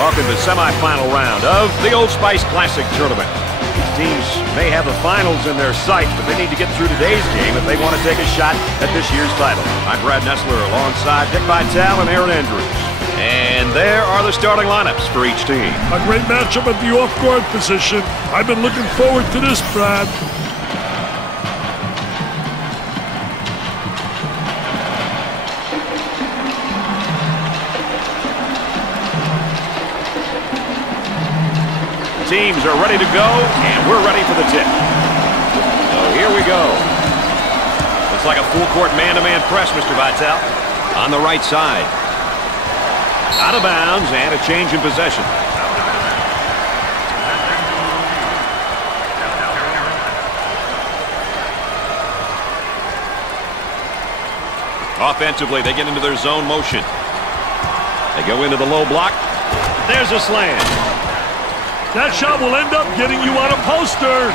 Welcome to the semifinal round of the Old Spice Classic Tournament. These teams may have the finals in their sights, but they need to get through today's game if they want to take a shot at this year's title. I'm Brad Nessler alongside Dick Vitale and Aaron Andrews. And there are the starting lineups for each team. A great matchup at the off-guard position. I've been looking forward to this, Brad. Teams are ready to go, and we're ready for the tip. So here we go. Looks like a full-court man-to-man press, Mr. Vitale. On the right side. Out of bounds, and a change in possession. Offensively, they get into their zone motion. They go into the low block. There's a slam. That shot will end up getting you on a poster.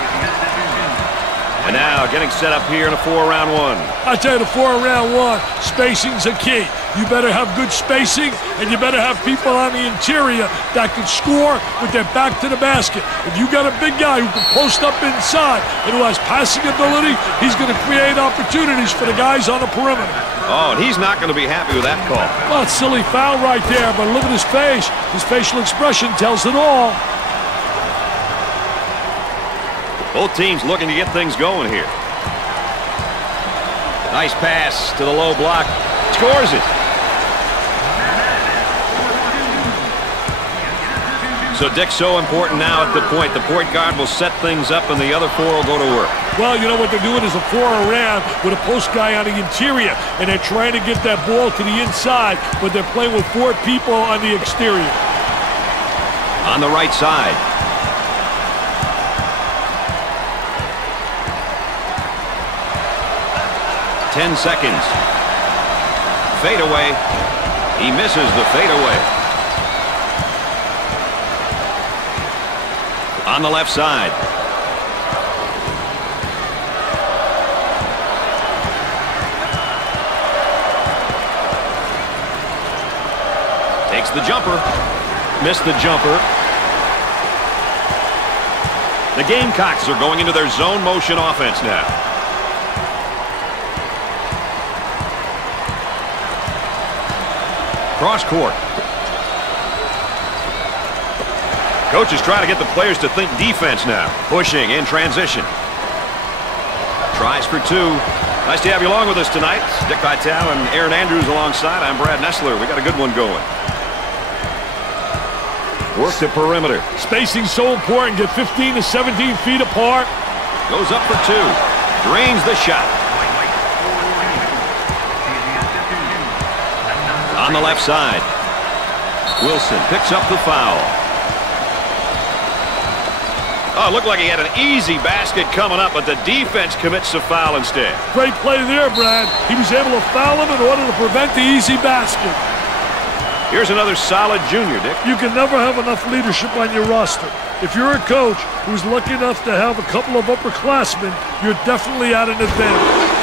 And now getting set up here in a 4-round one. I tell you, the 4-round one, spacing's a key. You better have good spacing, and you better have people on the interior that can score with their back to the basket. If you got a big guy who can post up inside and who has passing ability, he's going to create opportunities for the guys on the perimeter. Oh, and he's not going to be happy with that call. Well, it's a silly foul right there, but look at his face. His facial expression tells it all. Both teams looking to get things going here. Nice pass to the low block. Scores it. So, Dick, so important now at the point. The point guard will set things up, and the other four will go to work. Well, you know what they're doing is a 4-around with a post guy on the interior, and they're trying to get that ball to the inside, but they're playing with 4 people on the exterior. On the right side. Ten seconds. Fade away. He misses the fadeaway. On the left side. Takes the jumper. Missed the jumper. The Gamecocks are going into their zone motion offense now. Cross court. Coach is trying to get the players to think defense now. Pushing in transition. Tries for 2. Nice to have you along with us tonight. Dick Vitale and Aaron Andrews alongside. I'm Brad Nessler. We got a good one going. Work the perimeter. Spacing's so important. Get 15 to 17 feet apart. Goes up for 2. Drains the shot. On the left side. Wilson picks up the foul. Oh, it looked like he had an easy basket coming up, but the defense commits a foul instead. Great play there, Brad. He was able to foul him in order to prevent the easy basket. Here's another solid junior, Dick. You can never have enough leadership on your roster. If you're a coach who's lucky enough to have a couple of upperclassmen, you're definitely at an advantage.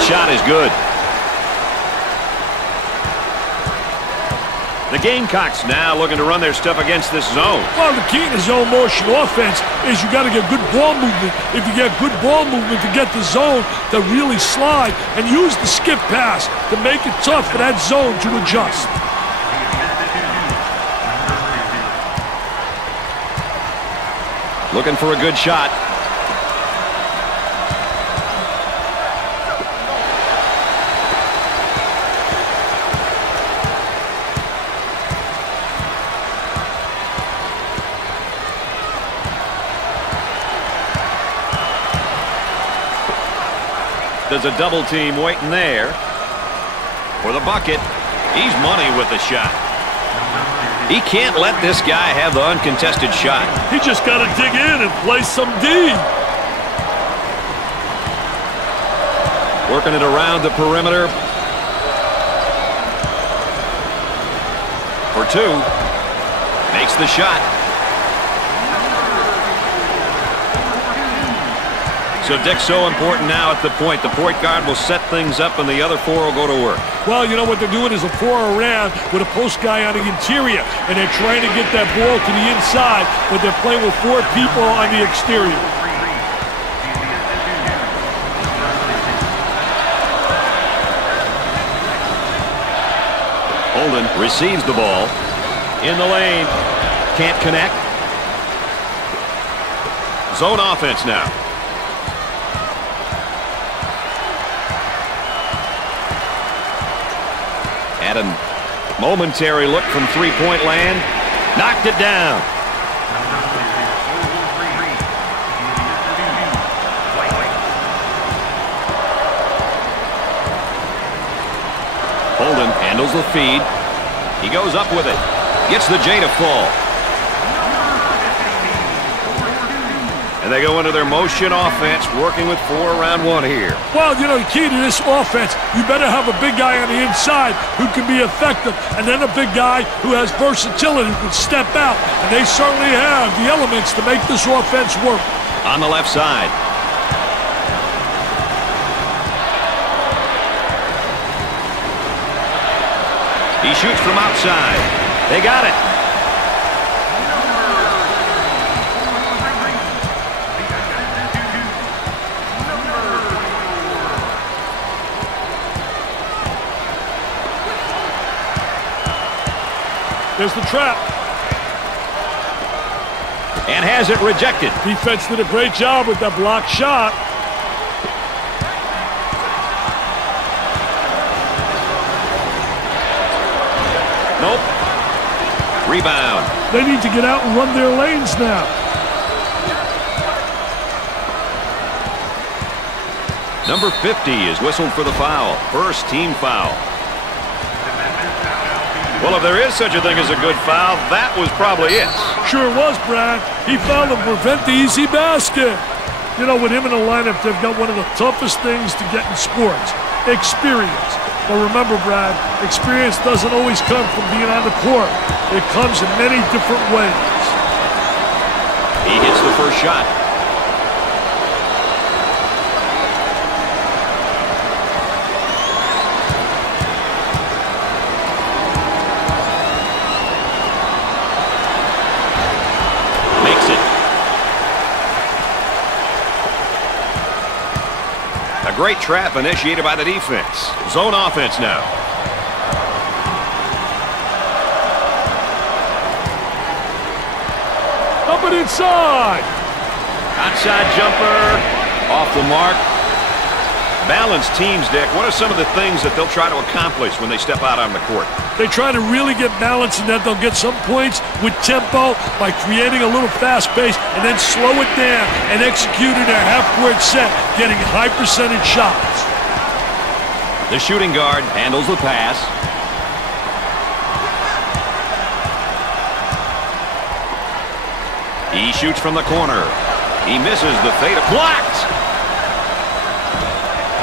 Shot is good. The Gamecocks now looking to run their stuff against this zone. Well, the key to zone motion offense is you got to get good ball movement. If you get good ball movement to get the zone to really slide, and use the skip pass to make it tough for that zone to adjust. Looking for a good shot. There's a double team waiting there for the bucket. He's money with the shot. He can't let this guy have the uncontested shot. He just got to dig in and play some D. Working it around the perimeter. For two. Makes the shot. So Dick's so important now at the point. The point guard will set things up and the other four will go to work. Well, you know what they're doing is a four around with a post guy on the interior, and they're trying to get that ball to the inside, but they're playing with four people on the exterior. Holden receives the ball in the lane. Can't connect. Zone offense now. Had a momentary look from three-point land. Knocked it down. Holden handles the feed. He goes up with it. Gets the J to fall. And they go into their motion offense, working with 4 around 1 here. Well, you know, the key to this offense, you better have a big guy on the inside who can be effective, and then a big guy who has versatility, who can step out. And they certainly have the elements to make this offense work. On the left side. He shoots from outside. They got it. There's the trap. And has it rejected. Defense did a great job with that block shot. Nope. Rebound. They need to get out and run their lanes now. Number 50 is whistled for the foul. First team foul. Well, if there is such a thing as a good foul, that was probably it. Sure was, Brad. He fouled to prevent the easy basket. You know, with him in the lineup, they've got one of the toughest things to get in sports, experience. But remember, Brad, experience doesn't always come from being on the court. It comes in many different ways. He hits the first shot. Great trap initiated by the defense. Zone offense now. Up and inside. Outside jumper. Off the mark. Balanced teams, Dick. What are some of the things that they'll try to accomplish when they step out on the court? They try to really get balance, and that they'll get some points with tempo by creating a little fast pace and then slow it down and executing their half-court set, getting high percentage shots. The shooting guard handles the pass. He shoots from the corner. He misses the fade. Blocked!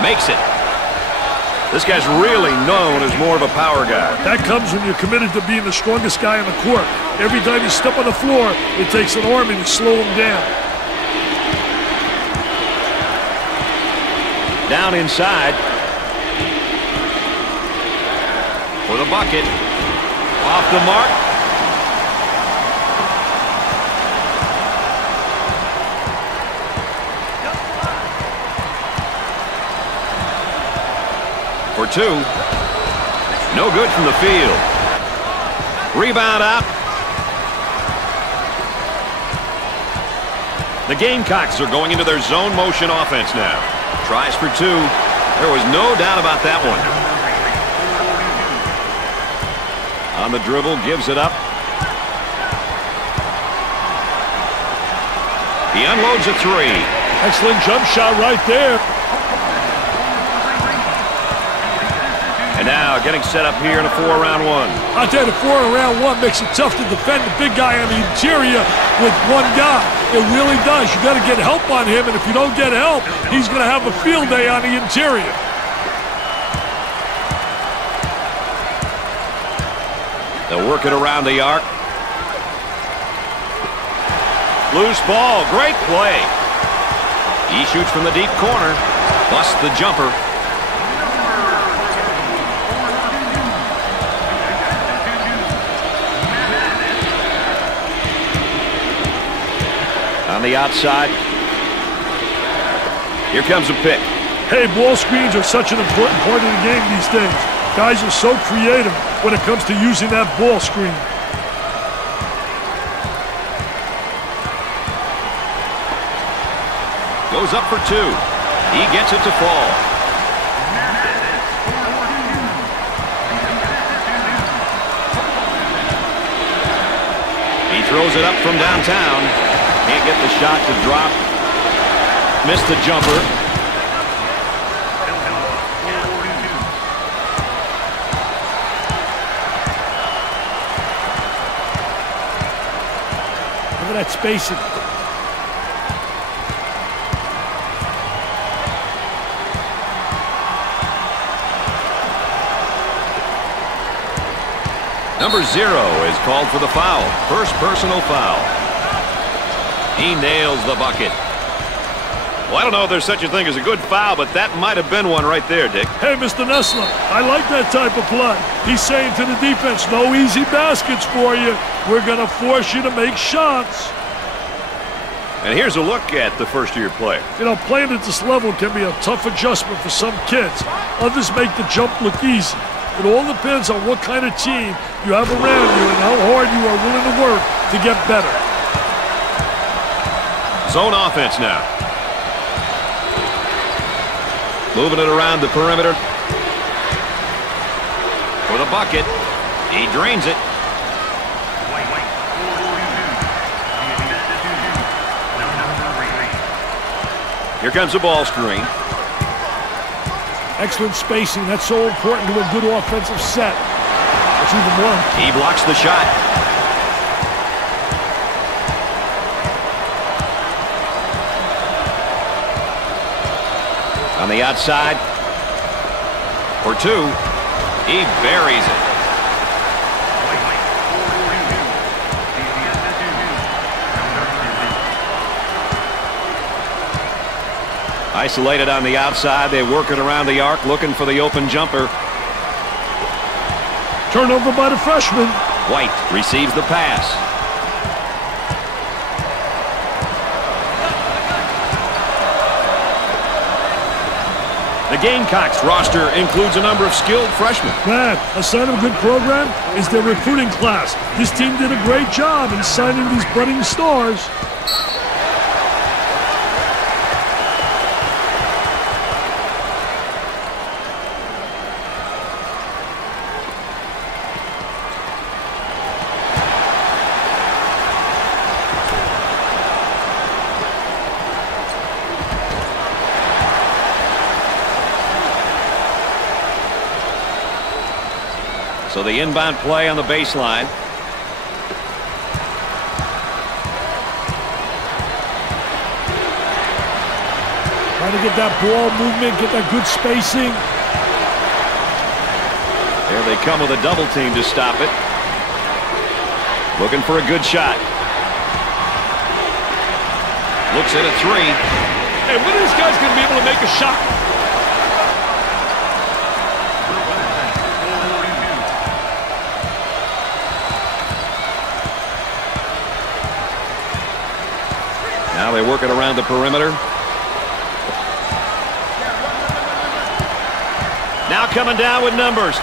Makes it. This guy's really known as more of a power guy. That comes when you're committed to being the strongest guy on the court. Every time you step on the floor, it takes an army to slow him down. Down inside. For the bucket. Off the mark. For two. No good from the field. Rebound out. The Gamecocks are going into their zone motion offense now. Tries for two. There was no doubt about that one. On the dribble, gives it up. He unloads a three. Excellent jump shot right there. And now getting set up here in a 4-round one. I tell you, the 4-round one makes it tough to defend the big guy on the interior with one guy. It really does. You got to get help on him, and if you don't get help, he's going to have a field day on the interior. They'll work it around the arc. Loose ball, great play. He shoots from the deep corner. Busts the jumper. On the outside. Here comes a pick. Hey, ball screens are such an important part of the game these days. Guys are so creative when it comes to using that ball screen. Goes up for two. He gets it to fall. He throws it up from downtown. Can't get the shot to drop. Missed the jumper. Look at that spacing. Number 0 is called for the foul. First personal foul. He nails the bucket. Well, I don't know if there's such a thing as a good foul, but that might have been one right there, Dick. Hey, Mr. Nessler, I like that type of play. He's saying to the defense, no easy baskets for you. We're going to force you to make shots. And here's a look at the first-year player. You know, playing at this level can be a tough adjustment for some kids. Others make the jump look easy. It all depends on what kind of team you have around you and how hard you are willing to work to get better. Zone offense now. Moving it around the perimeter. For the bucket. He drains it. Here comes the ball screen. Excellent spacing. That's so important to a good offensive set. It's even more. He blocks the shot. On the outside. For two. He buries it. Isolated on the outside. They work it around the arc, looking for the open jumper. Turnover by the freshman. White receives the pass. The Gamecocks roster includes a number of skilled freshmen. Man, a sign of a good program is their recruiting class. This team did a great job in signing these budding stars. So the inbound play on the baseline. Trying to get that ball movement, get that good spacing. There they come with a double team to stop it. Looking for a good shot. Looks at a three. Hey, when are these guys going to be able to make a shot? Now they work it around the perimeter. Now coming down with numbers.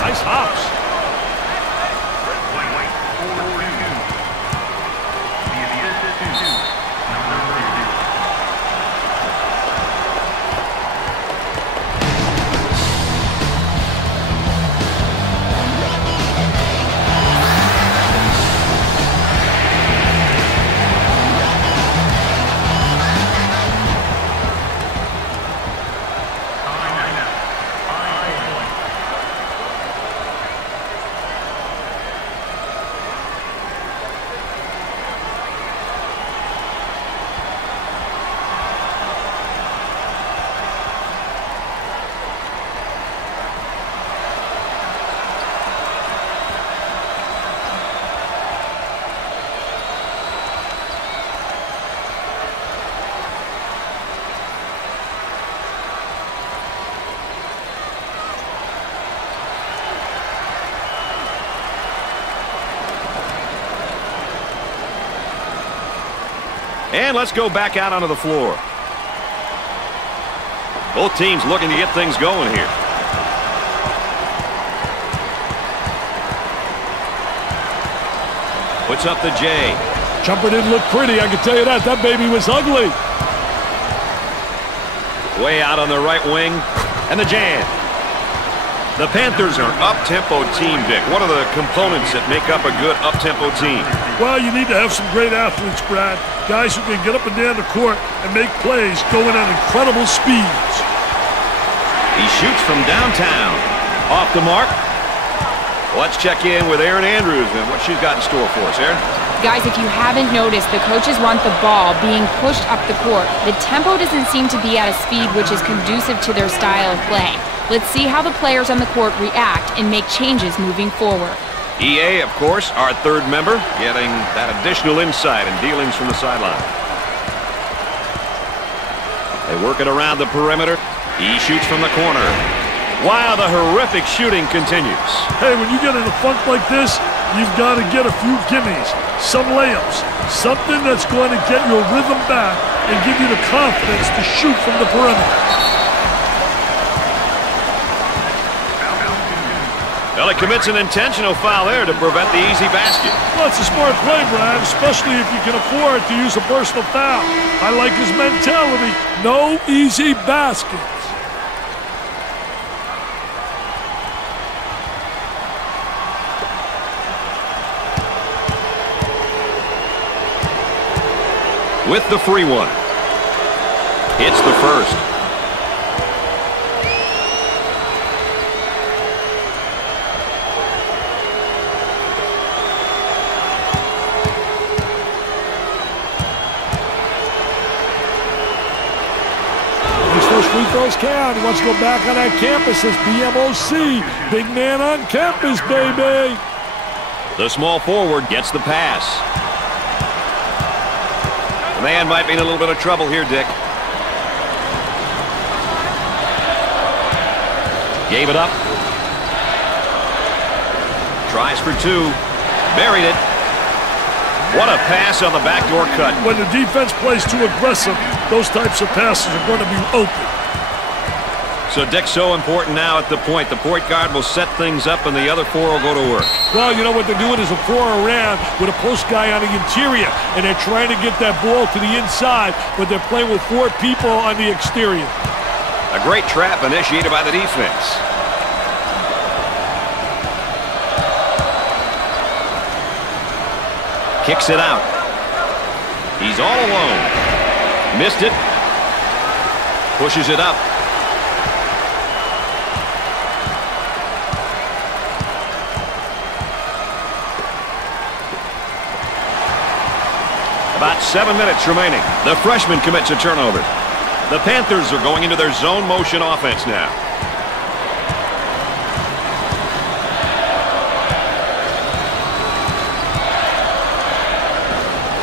Nice hops. And let's go back out onto the floor. Both teams looking to get things going here. Puts up the J. Jumper didn't look pretty, I can tell you that. That baby was ugly. Way out on the right wing. And the jam. The Panthers are an up-tempo team, Dick. What are the components that make up a good up-tempo team? Well, you need to have some great athletes, Brad. Guys who can get up and down the court and make plays going at incredible speeds. He shoots from downtown. Off the mark. Let's check in with Erin Andrews and what she's got in store for us, Erin. Guys, if you haven't noticed, the coaches want the ball being pushed up the court. The tempo doesn't seem to be at a speed which is conducive to their style of play. Let's see how the players on the court react and make changes moving forward. EA, of course, our third member, getting that additional insight and dealings from the sideline. They work it around the perimeter. He shoots from the corner. Wow, the horrific shooting continues. Hey, when you get in a funk like this, you've got to get a few gimmies, some layups, something that's going to get your rhythm back and give you the confidence to shoot from the perimeter. Well, he commits an intentional foul there to prevent the easy basket. Well, it's a smart play, Brad, especially if you can afford to use a personal foul. I like his mentality. No easy baskets. With the free one. It's the first. Those free throws count. He wants to go back on that campus as BMOC. Big man on campus, baby. The small forward gets the pass. The man might be in a little bit of trouble here, Dick. Gave it up. Tries for two. Buried it. What a pass on the backdoor cut. When the defense plays too aggressive, those types of passes are going to be open. So Dick's so important now at the point. The point guard will set things up and the other four will go to work. Well, you know what they're doing is a four around with a post guy on the interior, and they're trying to get that ball to the inside, but they're playing with four people on the exterior. A great trap initiated by the defense. Kicks it out. He's all alone. Missed it. Pushes it up. About 7 minutes remaining. The freshman commits a turnover. The Panthers are going into their zone motion offense now.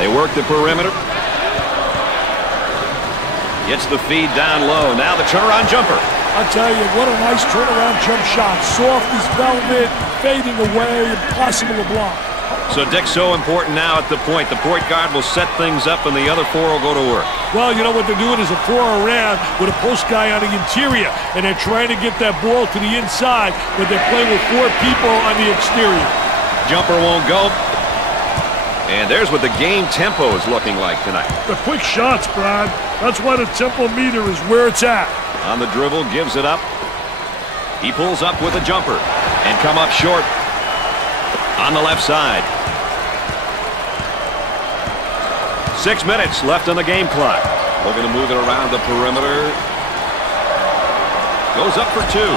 They work the perimeter. Gets the feed down low. Now the turnaround jumper. I'll tell you, what a nice turnaround jump shot. Soft as velvet, fading away, impossible to block. So Dick's so important now at the point. The point guard will set things up and the other four will go to work. Well, you know what they're doing is a four around with a post guy on the interior, and they're trying to get that ball to the inside, but they're playing with four people on the exterior. Jumper won't go. And there's what the game tempo is looking like tonight. The quick shots, Brad. That's why the tempo meter is where it's at. On the dribble, gives it up. He pulls up with a jumper and come up short on the left side. 6 minutes left on the game clock. Looking to move it around the perimeter. Goes up for two.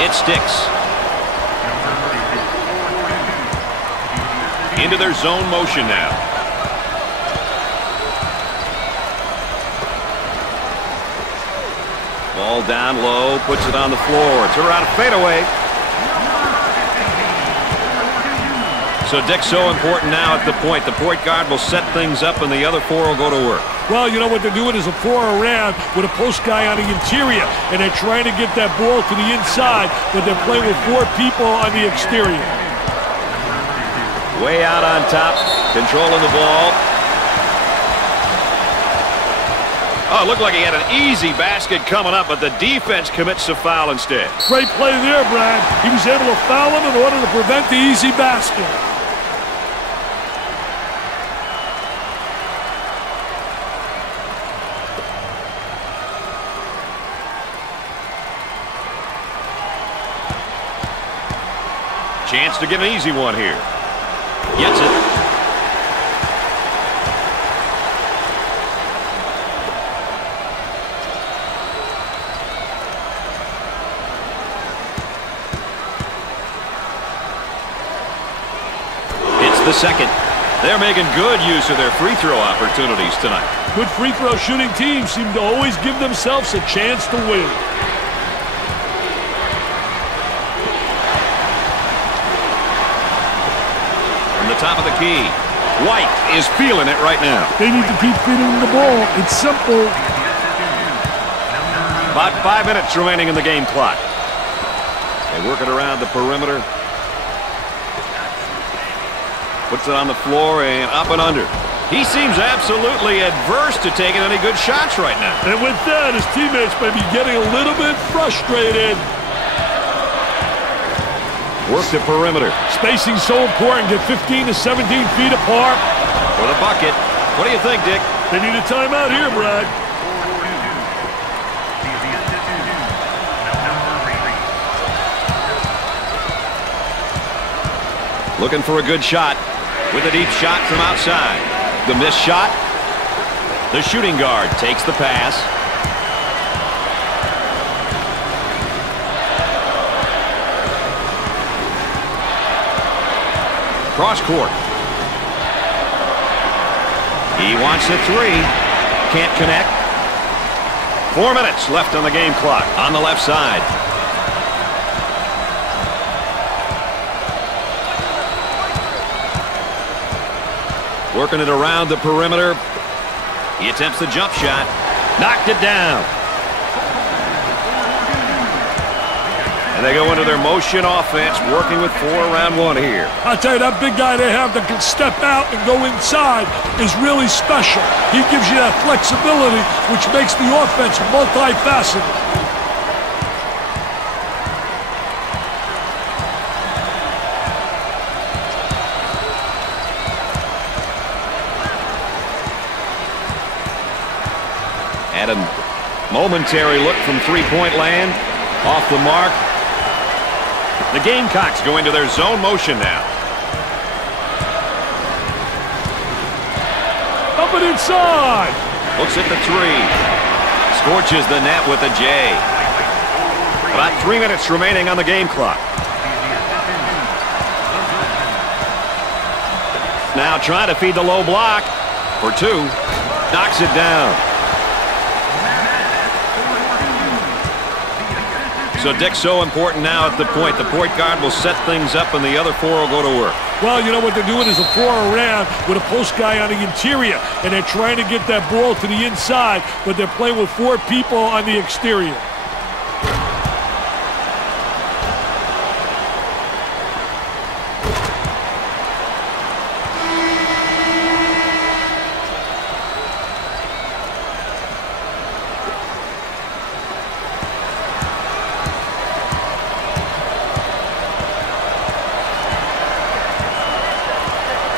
It sticks. Into their zone motion now. Ball down low, puts it on the floor. Turn around, fadeaway. So Dick's so important now at the point. The point guard will set things up and the other four will go to work. Well, you know what they're doing is a four around with a post guy on the interior, and they're trying to get that ball to the inside, but they're playing with four people on the exterior. Way out on top, controlling the ball. Oh, it looked like he had an easy basket coming up, but the defense commits a foul instead. Great play there, Brad. He was able to foul him in order to prevent the easy basket. Chance to get an easy one here. Gets it. The second. They're making good use of their free throw opportunities tonight. Good free throw shooting teams seem to always give themselves a chance to win. From the top of the key, White is feeling it right now. They need to keep feeding the ball. It's simple. About 5 minutes remaining in the game clock. They work it around the perimeter. Puts it on the floor and up and under. He seems absolutely adverse to taking any good shots right now. And with that, his teammates may be getting a little bit frustrated. Work the perimeter. Spacing's so important. Get 15 to 17 feet apart. For the bucket. What do you think, Dick? They need a timeout here, Brad. Looking for a good shot. With a deep shot from outside. The missed shot. The shooting guard takes the pass. Cross court. He wants the three. Can't connect. 4 minutes left on the game clock. On the left side. Working it around the perimeter. He attempts the jump shot. Knocked it down. And they go into their motion offense, working with 4 around 1 here. I'll tell you, that big guy they have that can step out and go inside is really special. He gives you that flexibility, which makes the offense multifaceted. Had a momentary look from three-point land. Off the mark. The Gamecocks go into their zone motion now. Up and inside. Looks at the three. Scorches the net with a J. About 3 minutes remaining on the game clock. Now trying to feed the low block for 2. Knocks it down. So, Dick, so important now at the point. The point guard will set things up, and the other 4 will go to work. Well, you know what they're doing is a 4 around with a post guy on the interior, and they're trying to get that ball to the inside, but they're playing with 4 people on the exterior.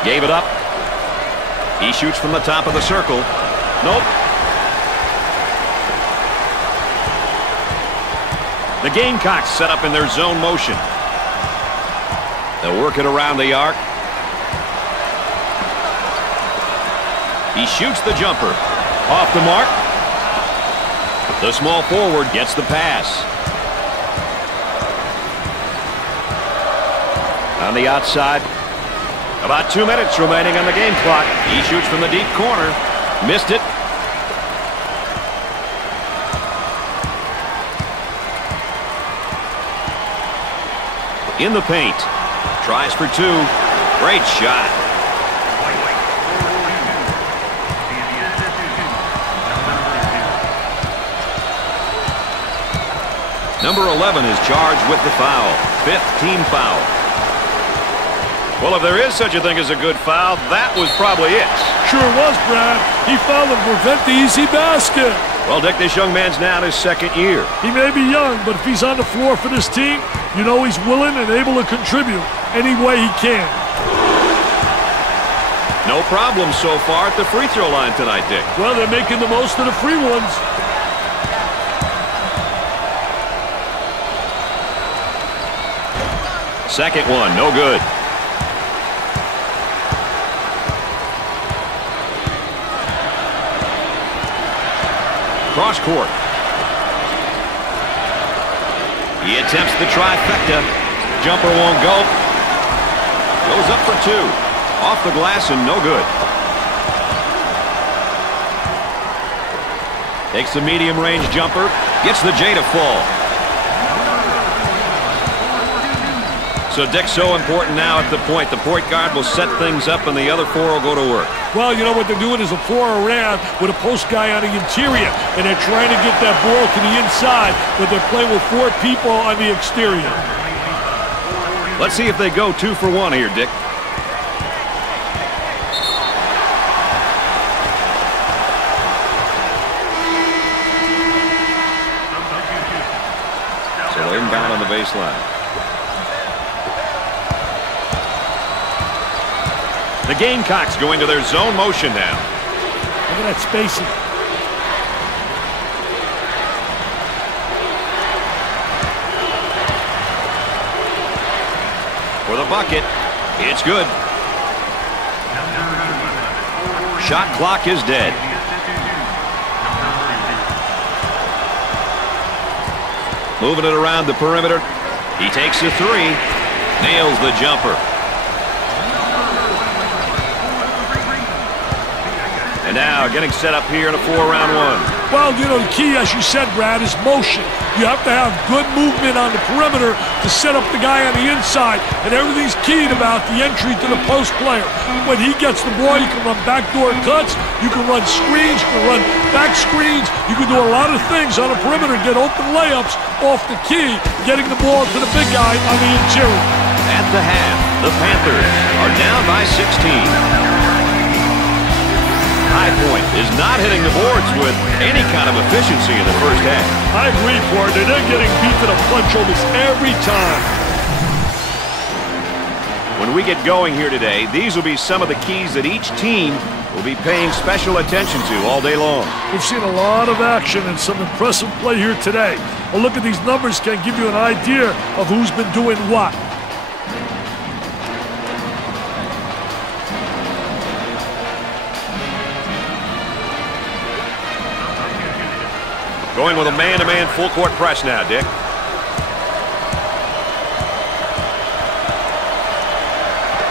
Gave it up. He shoots from the top of the circle. Nope. The Gamecocks set up in their zone motion. They'll work it around the arc. He shoots the jumper. Off the mark. The small forward gets the pass. On the outside. About 2 minutes remaining on the game clock. He shoots from the deep corner. Missed it. In the paint. Tries for 2. Great shot. Number 11 is charged with the foul. 5th team foul. Well, if there is such a thing as a good foul, that was probably it. Sure was, Brad. He fouled to prevent the easy basket. Well, Dick, this young man's now in his second year. He may be young, but if he's on the floor for this team, you know he's willing and able to contribute any way he can. No problem so far at the free throw line tonight, Dick. Well, they're making the most of the free ones. Second one, no good. Cross court. He attempts the trifecta. Jumper won't go. Goes up for two. Off the glass and no good. Takes the medium range jumper. Gets the J to fall. So, Dick, so important now at the point. The point guard will set things up and the other four will go to work. Well, you know what they're doing is a four around with a post guy on the interior, and they're trying to get that ball to the inside, but they're playing with four people on the exterior. Let's see if they go 2 for 1 here, Dick. So they'll inbound on the baseline. The Gamecocks going to their zone motion now. Look at that spacing. For the bucket, it's good. Shot clock is dead. Moving it around the perimeter. He takes the three. Nails the jumper. And now getting set up here in a 4-round one. Well, you know, the key, as you said, Brad, is motion. You have to have good movement on the perimeter to set up the guy on the inside, and everything's keyed about the entry to the post player. When he gets the ball, you can run backdoor cuts, you can run screens, you can run back screens, you can do a lot of things on the perimeter, get open layups off the key, getting the ball to the big guy on the interior. At the half, the Panthers are down by 16. High Point is not hitting the boards with any kind of efficiency in the first half. I agree, partner. They're getting beat to the punch almost every time. When we get going here today, these will be some of the keys that each team will be paying special attention to all day long. We've seen a lot of action and some impressive play here today. A look at these numbers can give you an idea of who's been doing what. Going with a man-to-man full-court press now, Dick.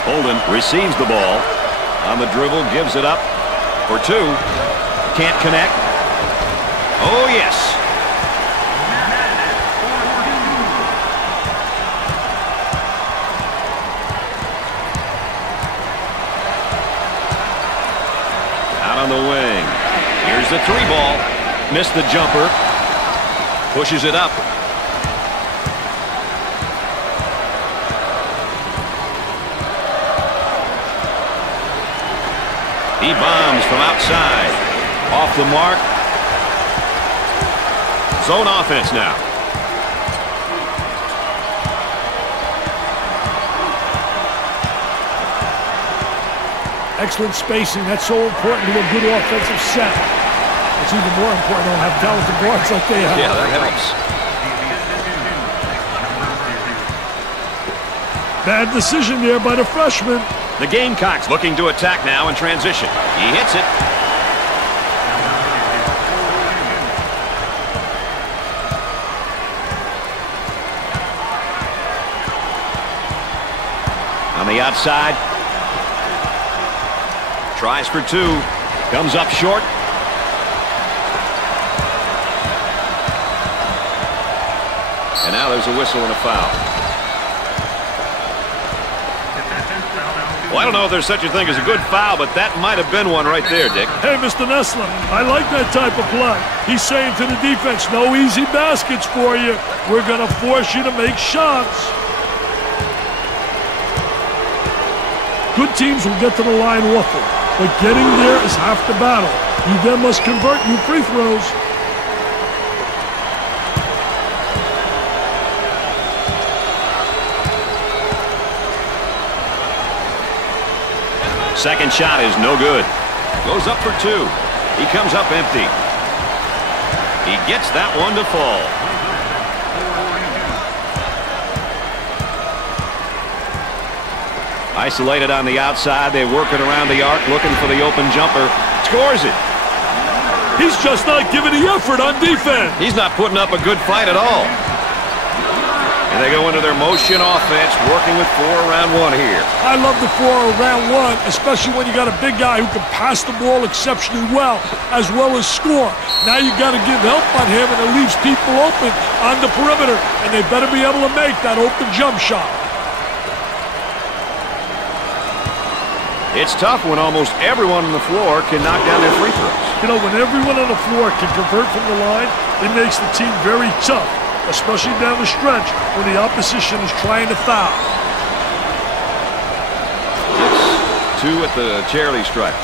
Holden receives the ball. On the dribble, gives it up for two. Can't connect. Oh, yes. Out on the wing. Here's the three ball. Missed the jumper. Pushes it up. He bombs from outside. Off the mark. Zone offense now. Excellent spacing. That's so important to a good offensive set. It's even more important to have talented guards like they have. Yeah, that helps. Bad decision there by the freshman. The Gamecocks looking to attack now in transition. He hits it. On the outside. Tries for two. Comes up short. And now there's a whistle and a foul. Well, I don't know if there's such a thing as a good foul, but that might have been one right there, Dick. Hey, Mr. Nessler, I like that type of play. He's saying to the defense, no easy baskets for you. We're going to force you to make shots. Good teams will get to the line often, but getting there is half the battle. You then must convert your free throws. Second shot is no good. Goes up for two. He comes up empty. He gets that one to fall. Isolated on the outside. They work it around the arc, looking for the open jumper. Scores it. He's just not giving the effort on defense. He's not putting up a good fight at all. And they go into their motion offense, working with 4 around 1 here. I love the 4 around 1, especially when you got a big guy who can pass the ball exceptionally well as score. Now you got to give help on him, and it leaves people open on the perimeter, and they better be able to make that open jump shot. It's tough when almost everyone on the floor can knock down their free throws. You know, when everyone on the floor can convert from the line, it makes the team very tough, especially down the stretch when the opposition is trying to foul. It's 2 at the charity stripe.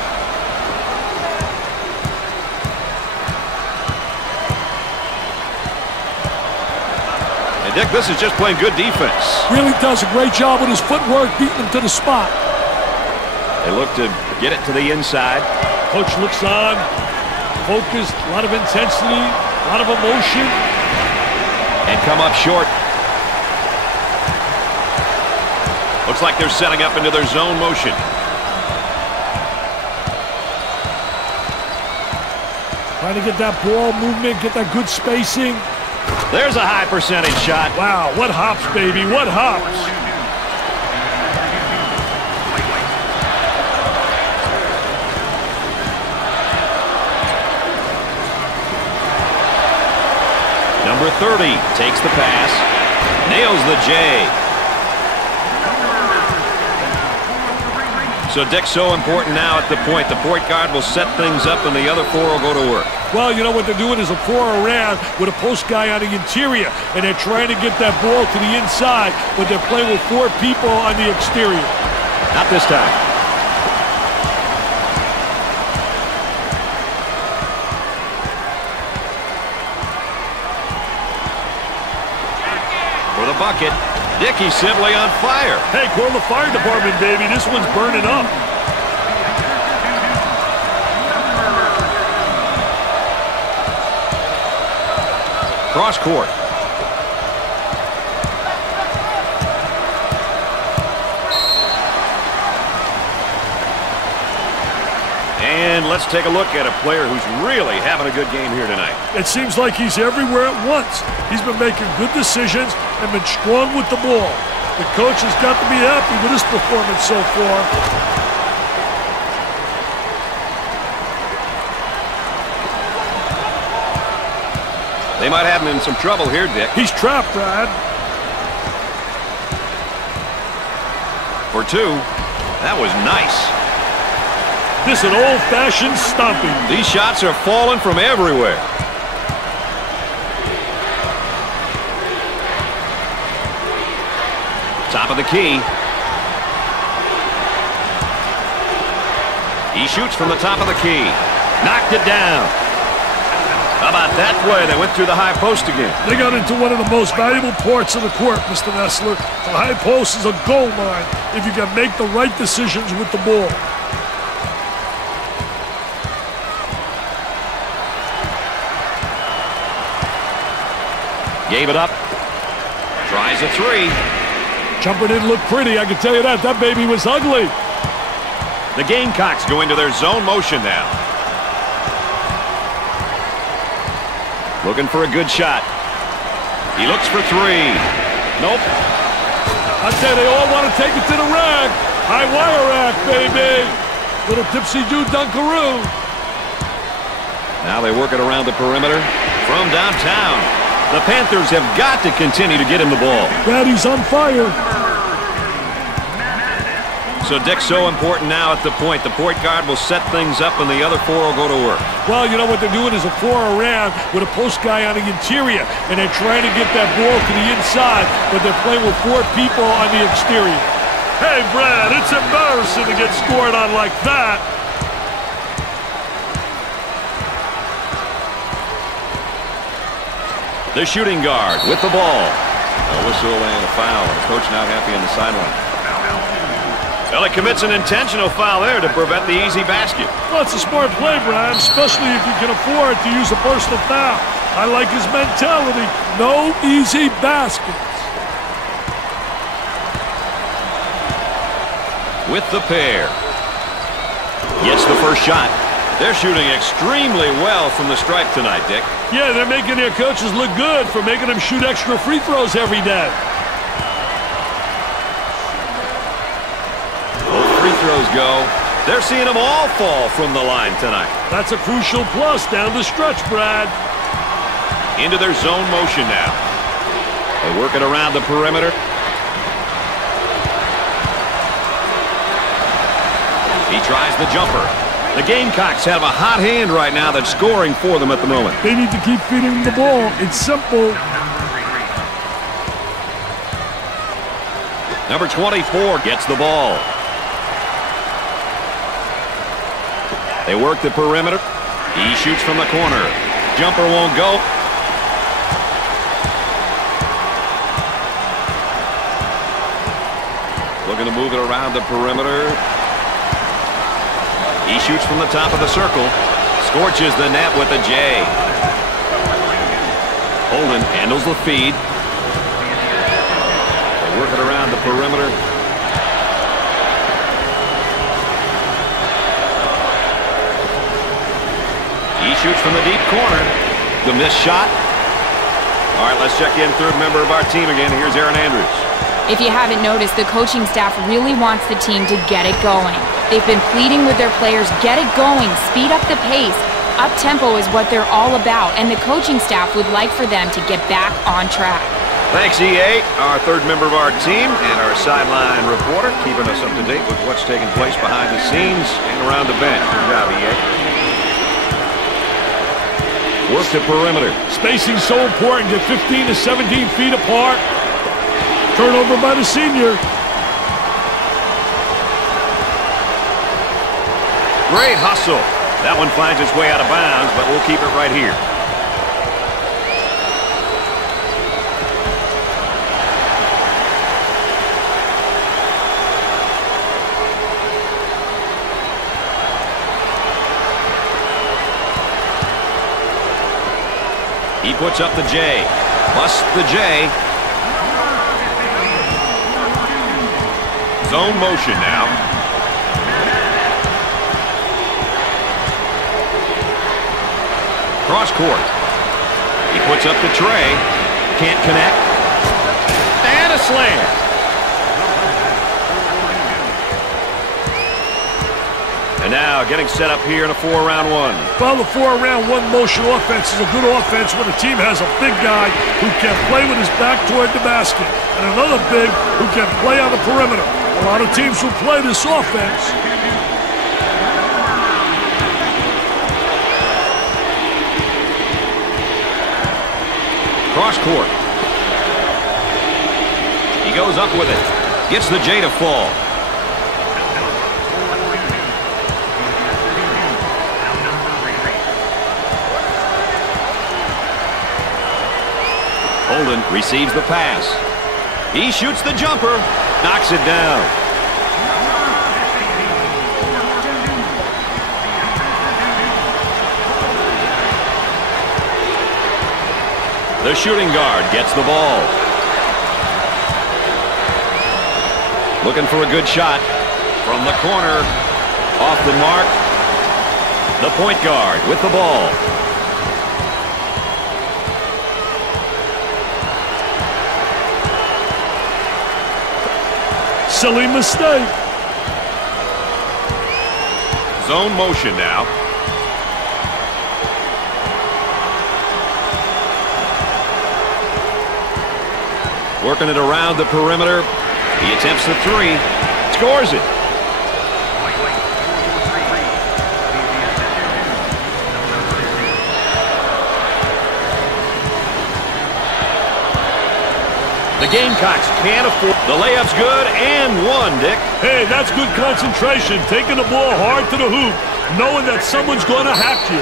And Dick, this is just playing good defense. Really does a great job with his footwork, beating him to the spot. They look to get it to the inside. Coach looks on, focused, a lot of intensity, a lot of emotion. And come up short. Looks like they're setting up into their zone motion. Trying to get that ball movement, get that good spacing. There's a high percentage shot. Wow, what hops, baby, what hops. Number 30 takes the pass, nails the J. So Dick, so important now at the point. The point guard will set things up and the other 4 will go to work. Well, you know what they're doing is a 4 around with a post guy on the interior, and they're trying to get that ball to the inside, but they're playing with 4 people on the exterior. Not this time. For the bucket, Dickey simply on fire. Hey, call the fire department, baby. This one's burning up. Cross court. And let's take a look at a player who's really having a good game here tonight. It seems like he's everywhere at once. He's been making good decisions and been strong with the ball. The coach has got to be happy with his performance so far. They might have him in some trouble here, Dick. He's trapped, Brad. For 2. That was nice. This is an old-fashioned stomping. These shots are falling from everywhere. Top of the key. He shoots from the top of the key. Knocked it down. How about that play? They went through the high post again. They got into one of the most valuable parts of the court, Mr. Nessler. The high post is a gold mine if you can make the right decisions with the ball. Gave it up. Tries a 3. Jumper didn't look pretty, I can tell you that. That baby was ugly. The Gamecocks go into their zone motion now. Looking for a good shot. He looks for 3. Nope. I tell you, they all want to take it to the rack. High wire rack, baby. Little tipsy-do dunkaroo. Now they work it around the perimeter from downtown. The Panthers have got to continue to get him the ball. Brad, he's on fire. So Dick's so important now at the point. The point guard will set things up and the other 4 will go to work. Well, you know what they're doing is a 4 around with a post guy on the interior, and they're trying to get that ball to the inside, but they're playing with 4 people on the exterior. Hey, Brad, it's embarrassing to get scored on like that. The shooting guard with the ball. A whistle and a foul. The coach now happy on the sideline. Well, he commits an intentional foul there to prevent the easy basket. Well, it's a smart play, Brad, especially if you can afford to use a personal foul. I like his mentality. No easy baskets. With the pair. Gets the first shot. They're shooting extremely well from the stripe tonight, Dick. Yeah, they're making their coaches look good for making them shoot extra free throws every day. Both free throws go. They're seeing them all fall from the line tonight. That's a crucial plus down the stretch, Brad. Into their zone motion now. They work it around the perimeter. He tries the jumper. The Gamecocks have a hot hand right now that's scoring for them at the moment. They need to keep feeding him the ball. It's simple. Number 24 gets the ball. They work the perimeter. He shoots from the corner. Jumper won't go. Looking to move it around the perimeter. He shoots from the top of the circle. Scorches the net with a J. Holden handles the feed. They work it around the perimeter. He shoots from the deep corner. The missed shot. All right, let's check in third member of our team again. Here's Aaron Andrews. If you haven't noticed, the coaching staff really wants the team to get it going. They've been pleading with their players, get it going, speed up the pace. Up-tempo is what they're all about, and the coaching staff would like for them to get back on track. Thanks, EA, our third member of our team, and our sideline reporter, keeping us up to date with what's taking place behind the scenes and around the bench. Good job, EA. Work the perimeter. Spacing's so important. Get 15 to 17 feet apart. Turnover by the senior. Great hustle. That one finds its way out of bounds, but we'll keep it right here. He puts up the J. Busts the J. Zone motion now. Cross court. He puts up the tray. Can't connect. And a slam. And now getting set up here in a 4-round one. Well, the 4-round one motion offense is a good offense when a team has a big guy who can play with his back toward the basket and another big who can play on the perimeter. A lot of teams who play this offense. Cross court. He goes up with it. Gets the J to fall. Holden receives the pass. He shoots the jumper. Knocks it down. The shooting guard gets the ball. Looking for a good shot. From the corner. Off the mark. The point guard with the ball. Silly mistake. Zone motion now. Working it around the perimeter. He attempts the three. Scores it. The The Gamecocks can't afford. The layup's good and one, Dick. Hey, that's good concentration. Taking the ball hard to the hoop, knowing that someone's going to hack you.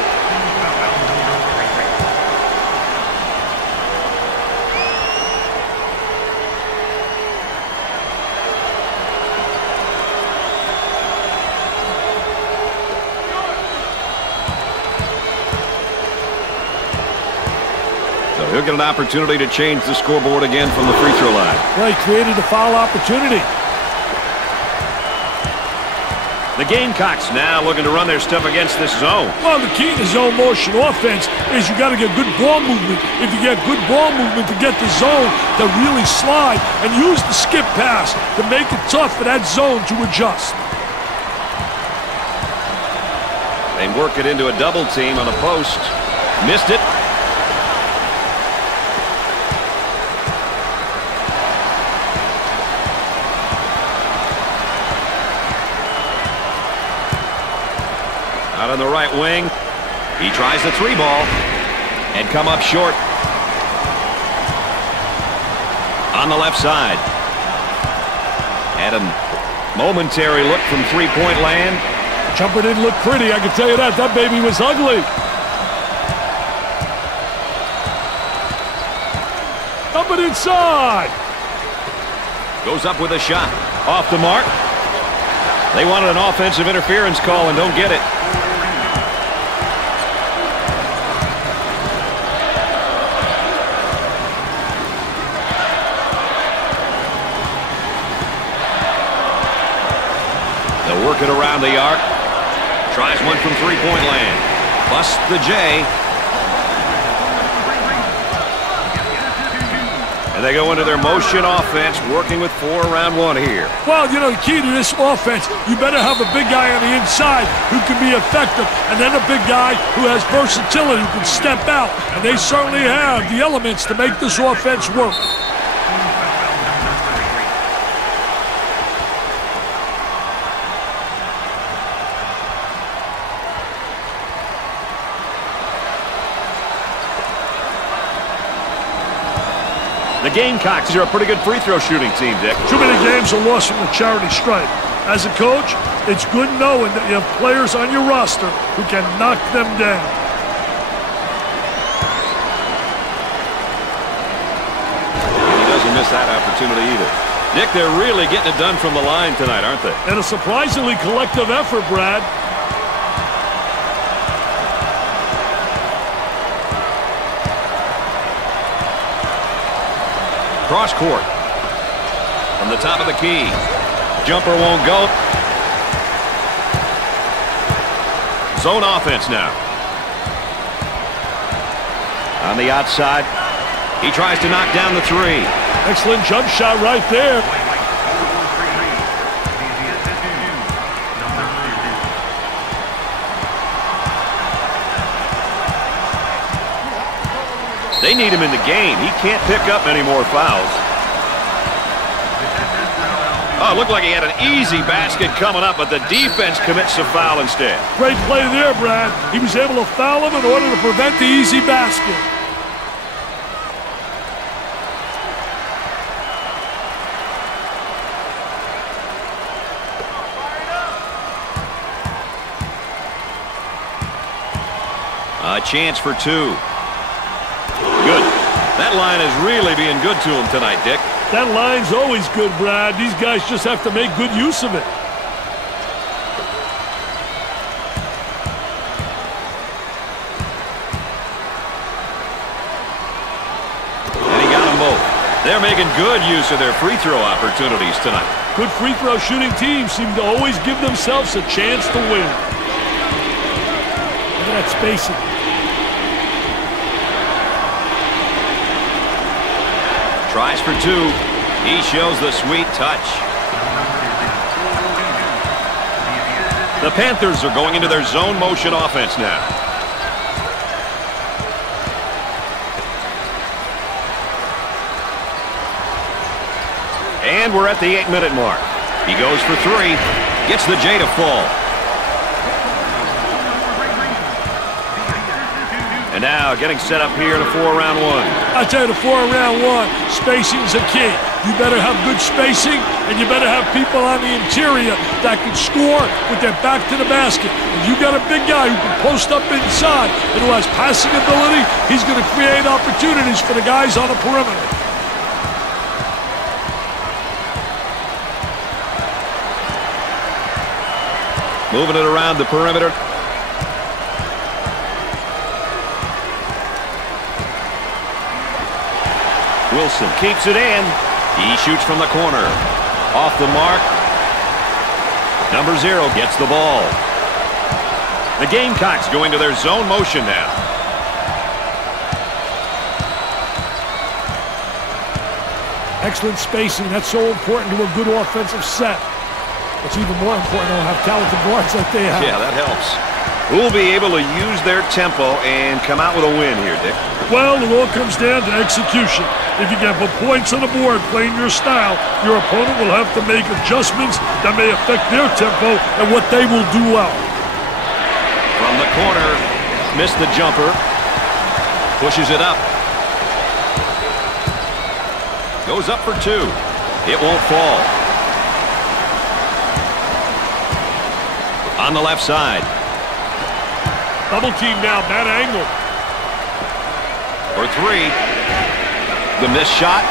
He'll get an opportunity to change the scoreboard again from the free throw line. Well, he created a foul opportunity. The Gamecocks now looking to run their stuff against this zone. Well, the key to zone motion offense is you got to get good ball movement. If you get good ball movement to get the zone to really slide and use the skip pass to make it tough for that zone to adjust. They work it into a double team on the post. Missed it. Out on the right wing. He tries the three ball and come up short. On the left side. Had a momentary look from three-point land. Jumper didn't look pretty, I can tell you that. That baby was ugly. Up and inside. Goes up with a shot. Off the mark. They wanted an offensive interference call and don't get it. They'll work it around the arc. Tries one from three-point land. Busts the J. And they go into their motion offense, working with 4 around 1 here. Well, you know, the key to this offense, you better have a big guy on the inside who can be effective, and then a big guy who has versatility, who can step out. And they certainly have the elements to make this offense work. The Gamecocks are a pretty good free throw shooting team, Dick. Too many games are lost from the charity stripe. As a coach, it's good knowing that you have players on your roster who can knock them down. And he doesn't miss that opportunity either. Dick, they're really getting it done from the line tonight, aren't they? And a surprisingly collective effort, Brad. Cross court. From the top of the key. Jumper won't go. Zone offense now. On the outside. He tries to knock down the three. Excellent jump shot right there. They need him in the game. He can't pick up any more fouls. Oh, it looked like he had an easy basket coming up, but the defense commits a foul instead. Great play there, Brad. He was able to foul him in order to prevent the easy basket. A chance for 2. Good. That line is really being good to him tonight, Dick. That line's always good, Brad. These guys just have to make good use of it. And he got them both. They're making good use of their free throw opportunities tonight. Good free throw shooting teams seem to always give themselves a chance to win. Look at that spacing. Tries for 2. He shows the sweet touch. The Panthers are going into their zone motion offense now. And we're at the 8-minute mark. He goes for 3. Gets the J to fall. And now getting set up here in a 4-round one. I tell you, the 4-round one, spacing's a key. You better have good spacing, and you better have people on the interior that can score with their back to the basket. If you got a big guy who can post up inside and who has passing ability, he's going to create opportunities for the guys on the perimeter. Moving it around the perimeter. Wilson keeps it in. He shoots from the corner. Off the mark. Number 0 gets the ball. The Gamecocks go into their zone motion now. Excellent spacing. That's so important to a good offensive set. It's even more important to have talented guards like they have. Yeah, that helps. Who'll be able to use their tempo and come out with a win here, Dick? Well, it all comes down to execution. If you get the points on the board playing your style, your opponent will have to make adjustments that may affect their tempo and what they will do well. From the corner, missed the jumper. Pushes it up. Goes up for 2. It won't fall. On the left side. Double team now, bad angle. For 3. The missed shot.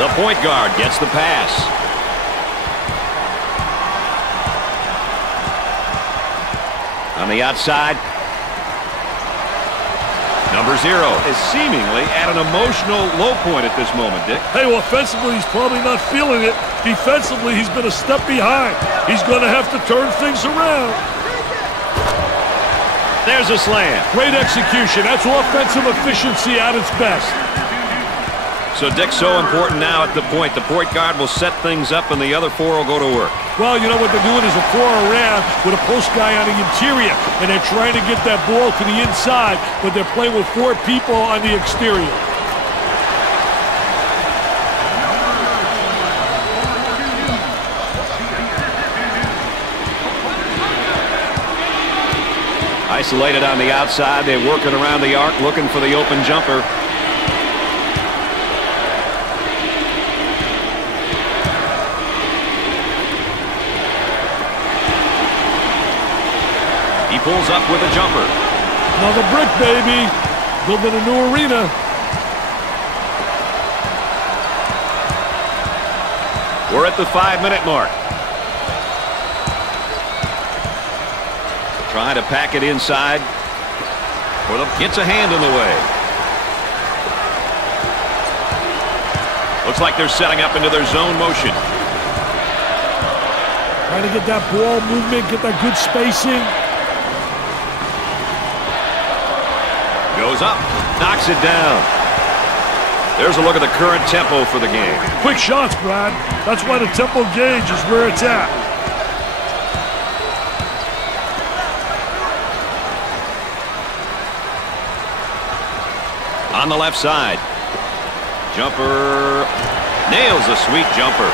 The point guard gets the pass. On the outside. Number 0 is seemingly at an emotional low point at this moment, Dick. Hey, offensively, he's probably not feeling it. Defensively, he's been a step behind. He's going to have to turn things around. There's a slam. Great execution. That's offensive efficiency at its best. So Dick's so important now at the point. The point guard will set things up and the other 4 will go to work. Well, you know what they're doing is a 4 around with a post guy on the interior, and they're trying to get that ball to the inside, but they're playing with 4 people on the exterior. Isolated on the outside. They're working around the arc, looking for the open jumper. He pulls up with a jumper. Another brick, baby. Building a new arena. We're at the 5-minute mark. Trying to pack it inside. Gets a hand in the way. Looks like they're setting up into their zone motion. Trying to get that ball movement, get that good spacing. Goes up, knocks it down. There's a look at the current tempo for the game. Quick shots, Brad. That's why the tempo gauge is where it's at. On the left side. Jumper. Nails a sweet jumper.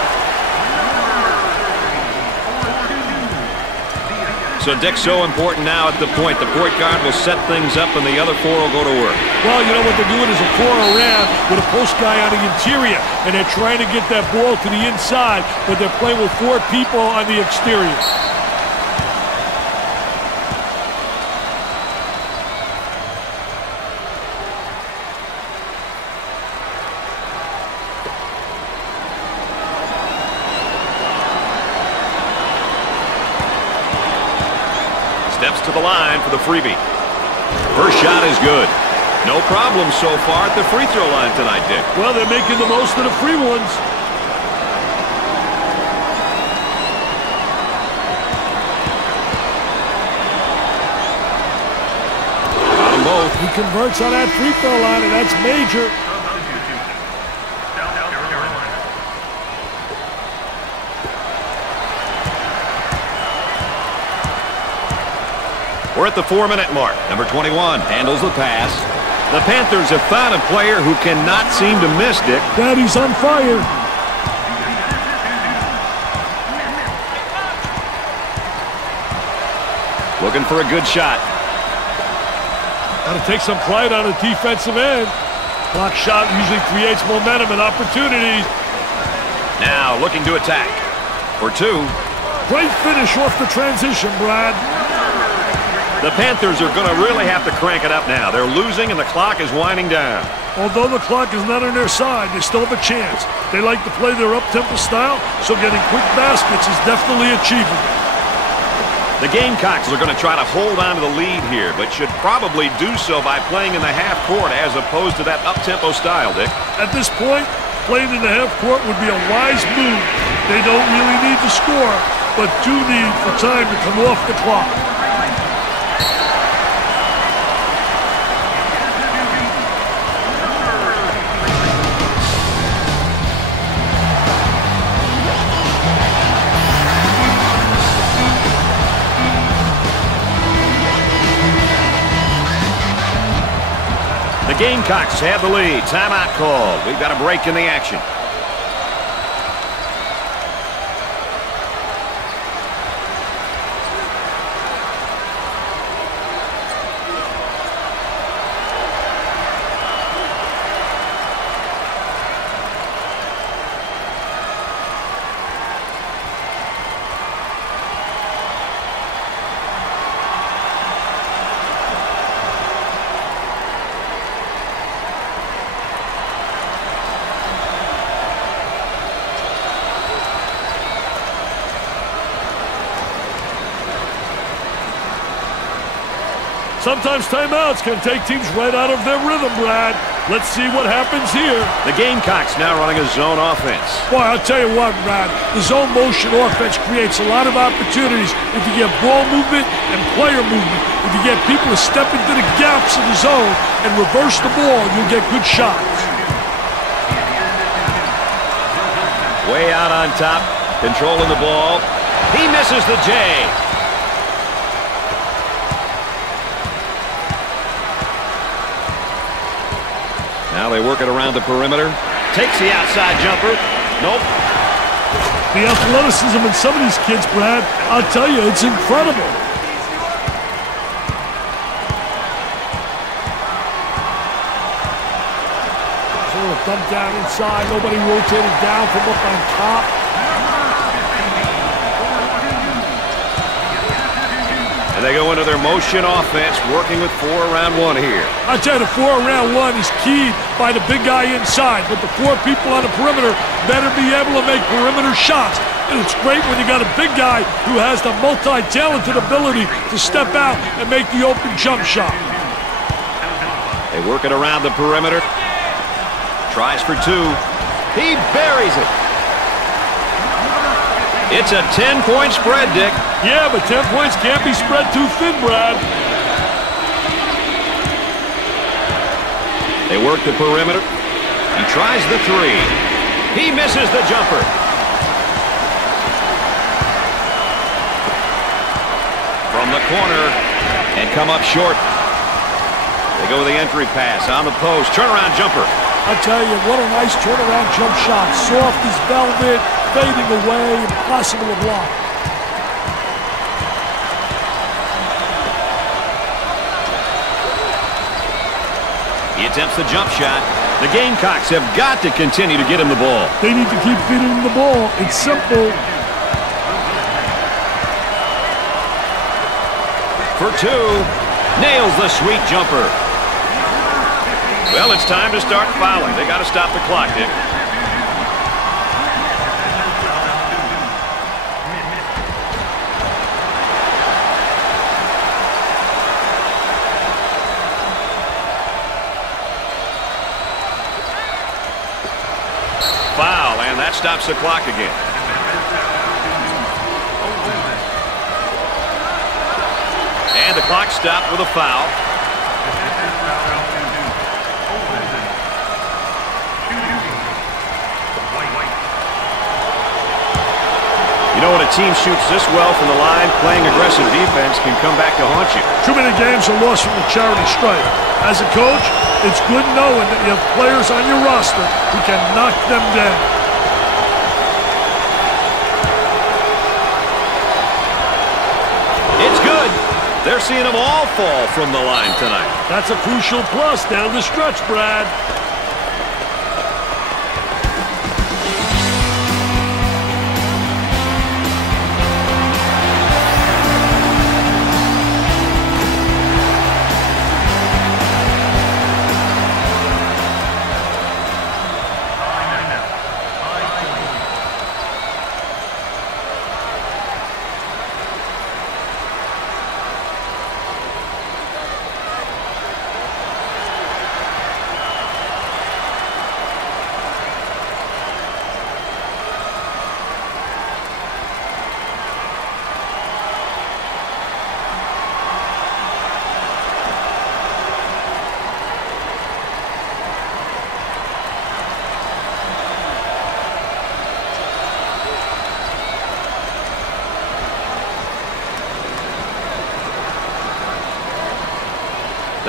So Dick's so important now at the point. The point guard will set things up and the other 4 will go to work. Well, you know what they're doing is a 4 around with a post guy on the interior, and they're trying to get that ball to the inside, but they're playing with 4 people on the exterior. Steps to the line for the freebie. First shot is good. No problem so far at the free throw line tonight, Dick. Well, they're making the most of the free ones. Got them both. He converts on that free throw line, and that's major. We're at the 4-minute mark. Number 21 handles the pass. The Panthers have found a player who cannot seem to miss, Dick. Daddy's on fire. Looking for a good shot. Got to take some pride on the defensive end. Block shot usually creates momentum and opportunities. Now looking to attack. For 2. Great finish off the transition, Brad. The Panthers are going to really have to crank it up now. They're losing and the clock is winding down. Although the clock is not on their side, they still have a chance. They like to play their up-tempo style, so getting quick baskets is definitely achievable. The Gamecocks are going to try to hold on to the lead here, but should probably do so by playing in the half court as opposed to that up-tempo style, Dick. At this point, playing in the half court would be a wise move. They don't really need to score, but do need for time to come off the clock. The Gamecocks have the lead. Timeout called. We've got a break in the action. Sometimes timeouts can take teams right out of their rhythm, Brad. Let's see what happens here. The Gamecocks now running a zone offense. Boy, I'll tell you what, Brad. The zone motion offense creates a lot of opportunities if you get ball movement and player movement. If you get people to step into the gaps in the zone and reverse the ball, you'll get good shots. Way out on top, controlling the ball. He misses the J. Now they work it around the perimeter. Takes the outside jumper. Nope. The athleticism in some of these kids, Brad, I'll tell you, it's incredible. Sort of thumb down inside. Nobody rotated down from up on top. And they go into their motion offense, working with 4 around 1 here. I tell you, the 4 around 1 is keyed by the big guy inside, but the 4 people on the perimeter better be able to make perimeter shots. And it's great when you got a big guy who has the multi-talented ability to step out and make the open jump shot. They work it around the perimeter. Tries for 2. He buries it. It's a 10-point spread, Dick. Yeah, but 10 points can't be spread too thin, Brad. They work the perimeter. He tries the 3. He misses the jumper. From the corner and come up short. They go with the entry pass on the post. Turnaround jumper. I tell you, what a nice turnaround jump shot. Soft as velvet, fading away, impossible to block. He attempts the jump shot. The Gamecocks have got to continue to get him the ball. They need to keep feeding him the ball. It's simple. For 2. Nails the sweet jumper. Well, it's time to start fouling. They got to stop the clock, Dick. Foul, and that stops the clock again. And the clock stopped with a foul. You know, when a team shoots this well from the line, playing aggressive defense can come back to haunt you. Too many games are lost from the charity stripe. As a coach, it's good knowing that you have players on your roster who can knock them down. It's good. They're seeing them all fall from the line tonight. That's a crucial plus down the stretch, Brad.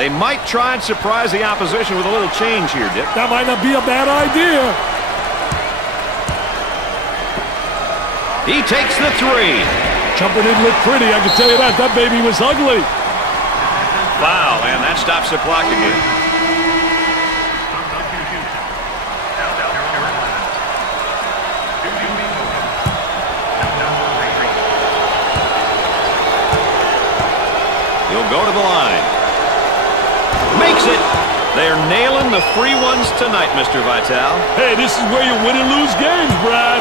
They might try and surprise the opposition with a little change here, Dick. That might not be a bad idea. He takes the three. Jumping in looked pretty, I can tell you that. That baby was ugly. Foul, and that stops the clock again. He'll go to the line. Makes it. They're nailing the free ones tonight, Mr. Vitale. Hey, this is where you win and lose games, Brad.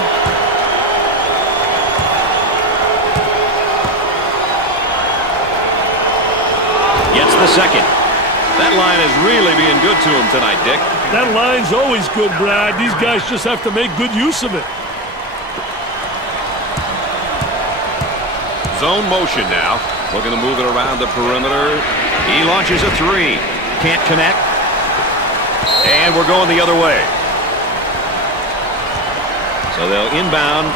Gets the second. That line is really being good to him tonight, Dick. That line's always good, Brad. These guys just have to make good use of it. Zone motion now. Looking to move it around the perimeter. He launches a three. Can't connect. And we're going the other way. So they'll inbound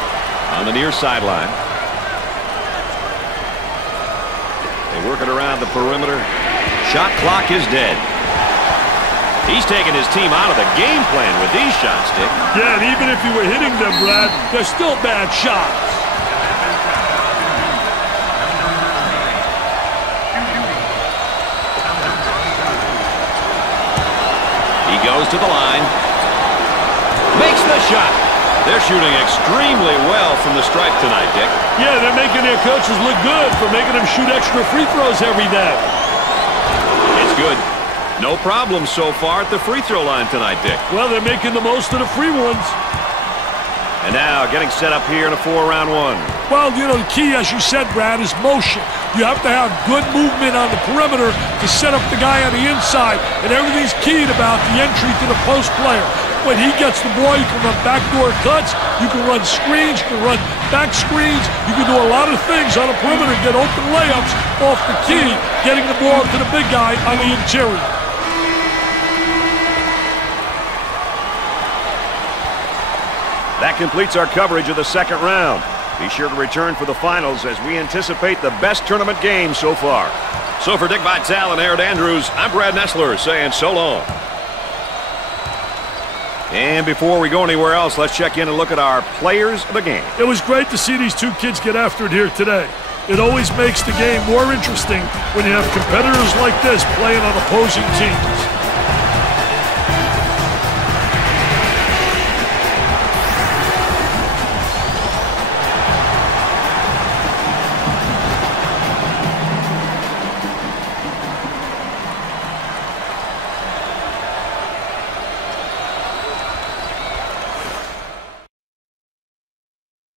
on the near sideline. They work it around the perimeter. Shot clock is dead. He's taking his team out of the game plan with these shots, Dick. Yeah, and even if you were hitting them, Brad, they're still bad shots. Goes to the line. Makes the shot. They're shooting extremely well from the stripe tonight, Dick. Yeah, they're making their coaches look good for making them shoot extra free throws every day. It's good. No problem so far at the free throw line tonight, Dick. Well, they're making the most of the free ones. And now getting set up here in a 4-round one. Well, you know, the key, as you said, Brad, is motion. You have to have good movement on the perimeter to set up the guy on the inside, and everything's keyed about the entry to the post player. When he gets the ball, you can run backdoor cuts, you can run screens, you can run back screens, you can do a lot of things on the perimeter, get open layups off the key, getting the ball to the big guy on the interior. That completes our coverage of the second round. Be sure to return for the finals as we anticipate the best tournament game so far. So for Dick Vitale and Aaron Andrews, I'm Brad Nessler saying so long. And before we go anywhere else, let's check in and look at our players of the game. It was great to see these two kids get after it here today. It always makes the game more interesting when you have competitors like this playing on opposing teams.